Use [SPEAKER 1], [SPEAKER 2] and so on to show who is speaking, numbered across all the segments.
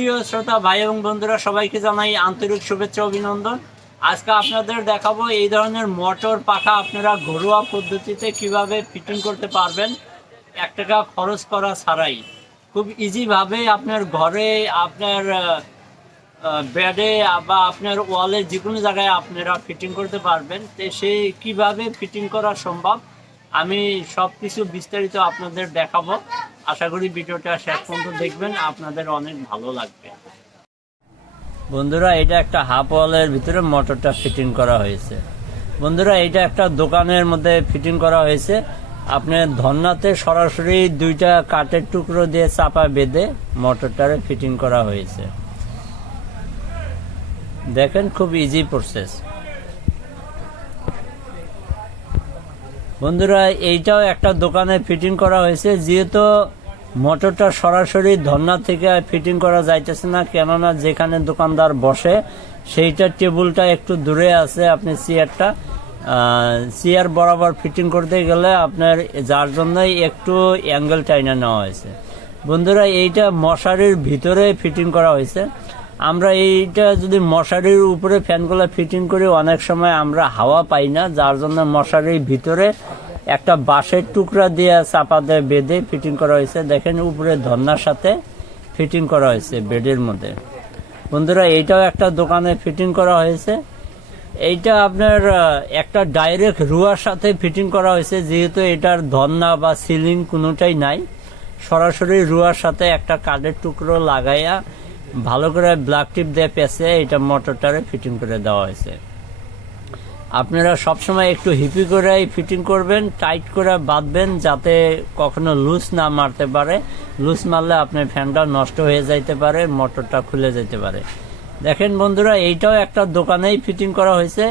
[SPEAKER 1] সুপ্রিয় শ্রোতা, ভাই এবং বন্ধুরা, সবাইকে জানাই আন্তরিক শুভেচ্ছা, অভিনন্দন। আজকে আপনাদের দেখাবো এই ধরনের মোটর পাখা আপনারা ঘরোয়া পদ্ধতিতে কীভাবে ফিটিং করতে পারবেন। এক টাকা খরচ করা ছাড়াই। খুব ইজিভাবে আপনার ঘরে, আপনার বেডে বা আপনার ওয়ালে যে কোনো জায়গায় আপনারা ফিটিং করতে পারবেন। তো সে কীভাবে ফিটিং করা সম্ভব, আমি সব কিছু বিস্তারিত আপনাদের দেখাবো। আশা করি ভিডিওটা শেষ পর্যন্ত দেখবেন আপনাদের অনেক ভালো লাগবে। বন্ধুরা এটা একটা হাফ ওয়ালের ভিতরে মোটরটা ফিটিং করা হয়েছে। বন্ধুরা এটা একটা দোকানের মধ্যে ফিটিং করা হয়েছে। আপনার ধন্নাতে সরাসরি দুইটা কাঠের টুকরো দিয়ে চাপা বেঁধে মোটরটারে ফিটিং করা হয়েছে। দেখেন খুব ইজি প্রসেস বন্ধুরা, এইটাও একটা দোকানে ফিটিং করা হয়েছে, যেহেতু মোটরটা সরাসরি ধর্না থেকে ফিটিং করা যাইতেছে না, কেননা যেখানে দোকানদার বসে, সেইটা টেবিলটা একটু দূরে আছে, আপনি চেয়ারটা চেয়ার বরাবর ফিটিং করতে গেলে আপনার যার জন্যই একটু অ্যাঙ্গেল টাইনা নেওয়া হয়েছে। বন্ধুরা, এইটা মশারির ভিতরে ফিটিং করা হয়েছে। আমরা এইটা যদি মশারির উপরে ফ্যানগুলো ফিটিং করি, অনেক সময় আমরা হাওয়া পাই না, যার জন্য মশারির ভিতরে একটা বাঁশের টুকরা দিয়ে চাপা দিয়ে বেঁধে ফিটিং করা হয়েছে। দেখেন উপরে ধর্নার সাথে ফিটিং করা হয়েছে বেডের মধ্যে। বন্ধুরা, এইটাও একটা দোকানে ফিটিং করা হয়েছে। এইটা আপনার একটা ডাইরেক্ট রুয়ার সাথে ফিটিং করা হয়েছে, যেহেতু এটার ধর্না বা সিলিং কোনোটাই নাই। সরাসরি রুয়ার সাথে একটা কাঠের টুকরো লাগাইয়া ভালো করে ব্ল্যাক টিপ দিয়ে পেঁচে এটা মোটরটারে ফিটিং করে দেওয়া হয়েছে। আপনারা সবসময় একটু হিপি করে ফিটিং করবেন টাইট করে বাঁধবেন যাতে কখনো লুজ না মারতে পারে। লুজ মারলে আপনার ফ্যানটা নষ্ট হয়ে যাইতে পারে, মোটরটা খুলে যেতে পারে। দেখেন বন্ধুরা, এইটাও একটা দোকানেই ফিটিং করা হয়েছে।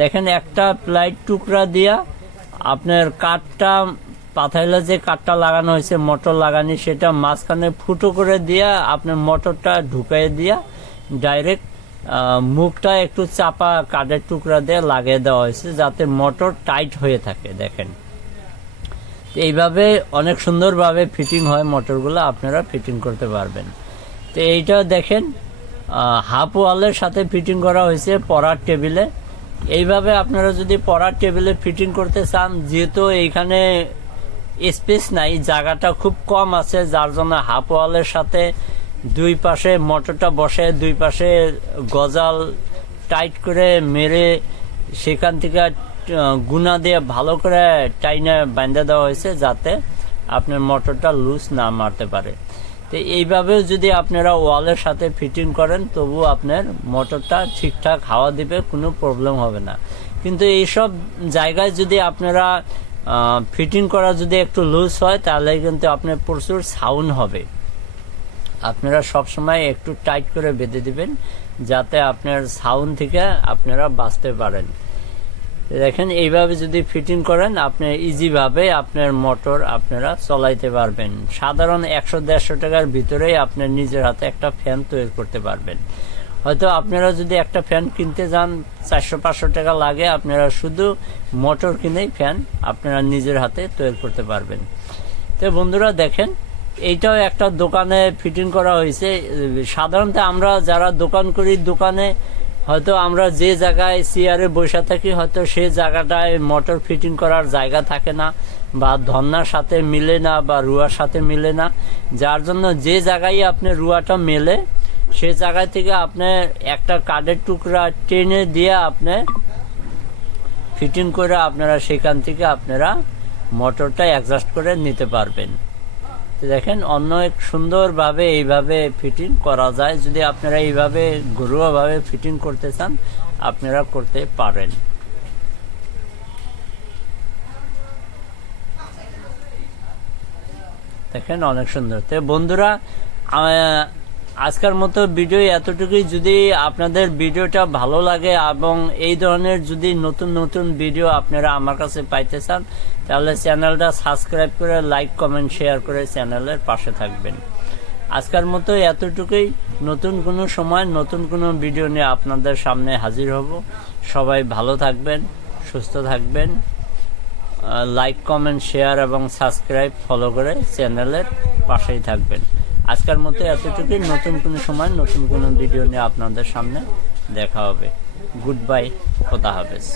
[SPEAKER 1] দেখেন একটা প্লাইট টুকরা দিয়া আপনার কাঠটা পাথাইলে যে কাঠটা লাগানো হয়েছে, মোটর লাগানি, সেটা মাঝখানে ফুটো করে দিয়া আপনার মোটরটা ঢুকাই দিয়া ডাইরেক্ট মুখটা একটু চাপা কাঠের টুকরা দিয়ে লাগিয়ে দেওয়া হয়েছে যাতে মোটর টাইট হয়ে থাকে, দেখেন। এইভাবে অনেক সুন্দরভাবে ফিটিং হয় মোটরগুলো, আপনারা ফিটিং করতে পারবেন। তো এইটা দেখেন হাফ ওয়ালের সাথে ফিটিং করা হয়েছে পড়ার টেবিলে। এইভাবে আপনারা যদি পড়ার টেবিলে ফিটিং করতে চান, যেহেতু এইখানে স্পেস নাই, জায়গাটা খুব কম আছে, যার জন্য হাফ ওয়ালের সাথে দুই পাশে মোটরটা বসে, দুই পাশে গজাল টাইট করে মেরে সেখান থেকে গুনা দিয়ে ভালো করে টাইনে বাঁধা দেওয়া হয়েছে যাতে আপনার মোটরটা লুজ না মারতে পারে। তো এইভাবেও যদি আপনারা ওয়ালের সাথে ফিটিং করেন তবু আপনার মোটরটা ঠিকঠাক হাওয়া দিবে, কোনো প্রবলেম হবে না। কিন্তু এইসব জায়গায় যদি আপনারা ফিটিং করা যদি একটু লুজ হয়, তাহলে কিন্তু আপনার প্রচুর সাউন্ড হবে। আপনারা সব সময় একটু টাইট করে বেঁধে দিবেন, যাতে আপনার সাউন্ড থেকে আপনারা বাঁচতে পারেন। দেখেন, এইভাবে যদি ফিটিং করেন, আপনি ইজিভাবে আপনার মোটর আপনারা চলাইতে পারবেন। সাধারণ একশো দেড়শো টাকার ভিতরেই আপনার নিজের হাতে একটা ফ্যান তৈরি করতে পারবেন। হয়তো আপনারা যদি একটা ফ্যান কিনতে যান, চারশো, পাঁচশো টাকা লাগে, আপনারা শুধু মোটর কিনেই ফ্যান আপনারা নিজের হাতে তৈরি করতে পারবেন। তো বন্ধুরা, দেখেন, এইটাও একটা দোকানে ফিটিং করা হয়েছে। সাধারণত আমরা যারা দোকান করি, দোকানে হয়তো আমরা যে জায়গায় চেয়ারে বসে থাকি, হয়তো সে জায়গাটায় মোটর ফিটিং করার জায়গা থাকে না বা ধন্নার সাথে মিলে না বা রুয়ার সাথে মিলে না। যার জন্য যে জায়গায় আপনি রুয়াটা মেলে সে জায়গা থেকে আপনি একটা কাঠের টুকরা টেনে দিয়ে আপনি ফিটিং করে আপনারা সেখান থেকে আপনারা মোটরটা অ্যাডজাস্ট করে নিতে পারবেন। দেখেন অন্য এক সুন্দরভাবে এইভাবে ফিটিং করা যায়। যদি আপনারা এইভাবে ঘরোয়াভাবে ফিটিং করতে চান, আপনারা করতে পারেন। দেখেন, অনেক সুন্দর। তো বন্ধুরা আজকের মতো ভিডিও এতটুকুই। যদি আপনাদের ভিডিওটা ভালো লাগে এবং এই ধরনের যদি নতুন নতুন ভিডিও আপনারা আমার কাছে পাইতে চান, তাহলে চ্যানেলটা সাবস্ক্রাইব করে লাইক, কমেন্ট, শেয়ার করে চ্যানেলের পাশে থাকবেন। আজকের মতো এতটুকুই। নতুন কোনো সময় নতুন কোনো ভিডিও নিয়ে আপনাদের সামনে হাজির হব। সবাই ভালো থাকবেন, সুস্থ থাকবেন। লাইক, কমেন্ট, শেয়ার এবং সাবস্ক্রাইব ফলো করে চ্যানেলের পাশেই থাকবেন। আজকের মতো এতটুকুই। নতুন কোনো সময়, নতুন কোনো ভিডিও নিয়ে আপনাদের সামনে দেখা হবে। গুড বাই খোদা হাফেজ।